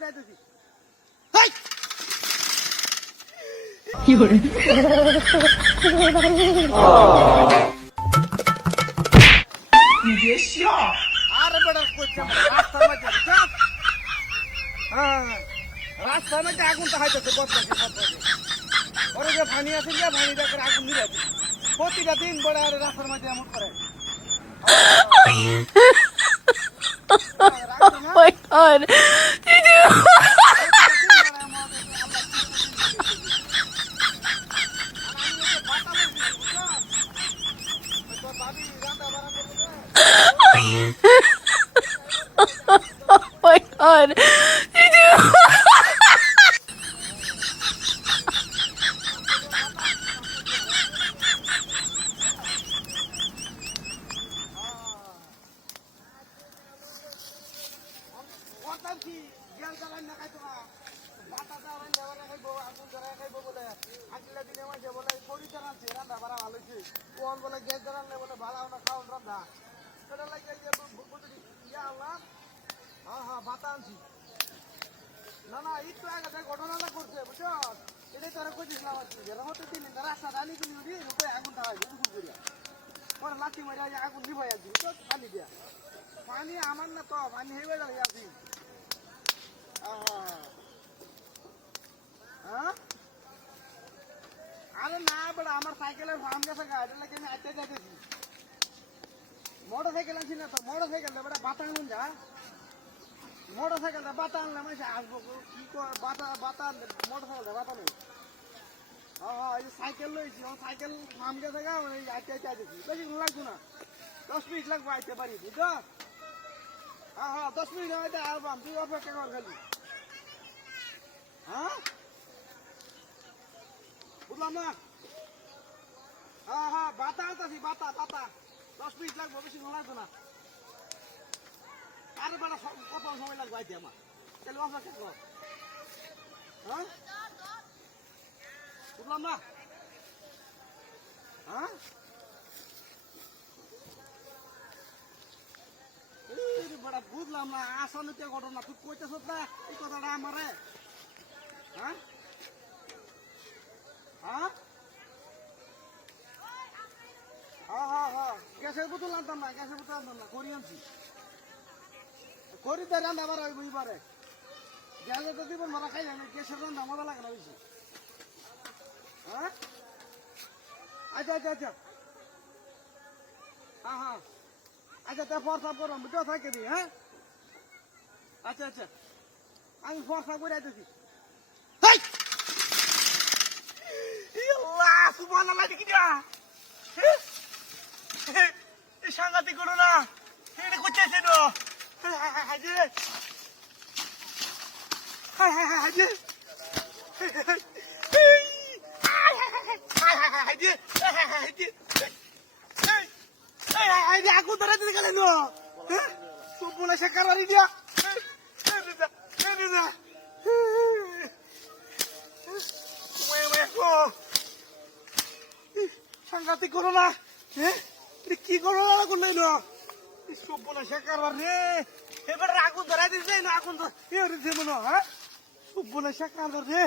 করে আইতেছি। কি করে আরে বেটার করছে রাস্তার মধ্যে রাস্তার মধ্যে আগুনটা হাইতেছে বদলাছে ওরা যে ভানি আছে যে ভানিটা করে আগুন নিয়ে যাচ্ছে প্রতিটা দিন বড় আর রাস্তার মধ্যে এমন করে Oh my god. Oh my god. না না একটু আগে ঘটনাটা করছে বুঝছো এটাই তোরা কইছিলাম আর কি হতে দিন রাস্তা ডালি কিনে দিবি রূপে আগুন থাকাই দুপুর করিয়া পরে লাঠি মারি আগুন দিবাই আর কি পানি দিয়া পানি আমার না তো পানি হয়ে গেল আছি হ্যাঁ আরে না বড় আমার সাইকেলের ফার্ম গেছে গাড়ি লাগে আমি আটকে যাইতেছি মোটর সাইকেল আনছি না তো মোটর সাইকেল বড় বাতা আনুন যা মোটর সাইকেলটা বাতা আনলাম আসবো কি বাতা মোটর সাইকেলটা বাতা নেই হ্যাঁ এই সাইকেল লইছি সাইকেল ফার্ম গেছে গা আটকে যাইতেছি বেশি লাগবো না 10 মিনিট লাগবো আইতে পারি বুঝছো হ্যাঁ 10 মিনিট হয়তো আসবাম তুই অপেক্ষা কর খালি হ্যাঁ বুঝলাম না হ্যাঁ বাতা আনতেছি বাতা 10 মিনিট লাগবো বেশি লাগবো না আরে বেটা কত সময় লাগবে আইতে আমার তাহলে অপেক্ষা কর হ্যাঁ বুঝলাম না হ্যাঁ বেটা বুঝলাম না আসলে কে ঘটনা তুই কইতেছ না এই কথাটা আমারে হ্যাঁ হ্যাঁ হ্যাঁ গ্যাসের বোতল আনতাম না করি আনছি করি তাই রান্না আবার বুঝবারে গ্যাসে তো দিব মারা খাই আমি গ্যাসের রান্না মজা লাগে না বুঝছি হ্যাঁ আচ্ছা হ্যাঁ আচ্ছা তা ফর্সা করলাম বুঝতে থাকে দি হ্যাঁ আচ্ছা আমি ফর্সা করে আইতেছি সুবহানাল্লাহ দেখি না এই সাংঘাতিক করো না এটা করতেছে তো আগুন ধরাতে গেলেন সব বলে সে কারবারি দিয়া সাংঘাতিক করো না কি করো না আগুন নাই সব বলে সে কারবার রে এবার আগুন ধরাই দিচ্ছে না আগুন মনে হ্যাঁ সব বলে সে কারবার রে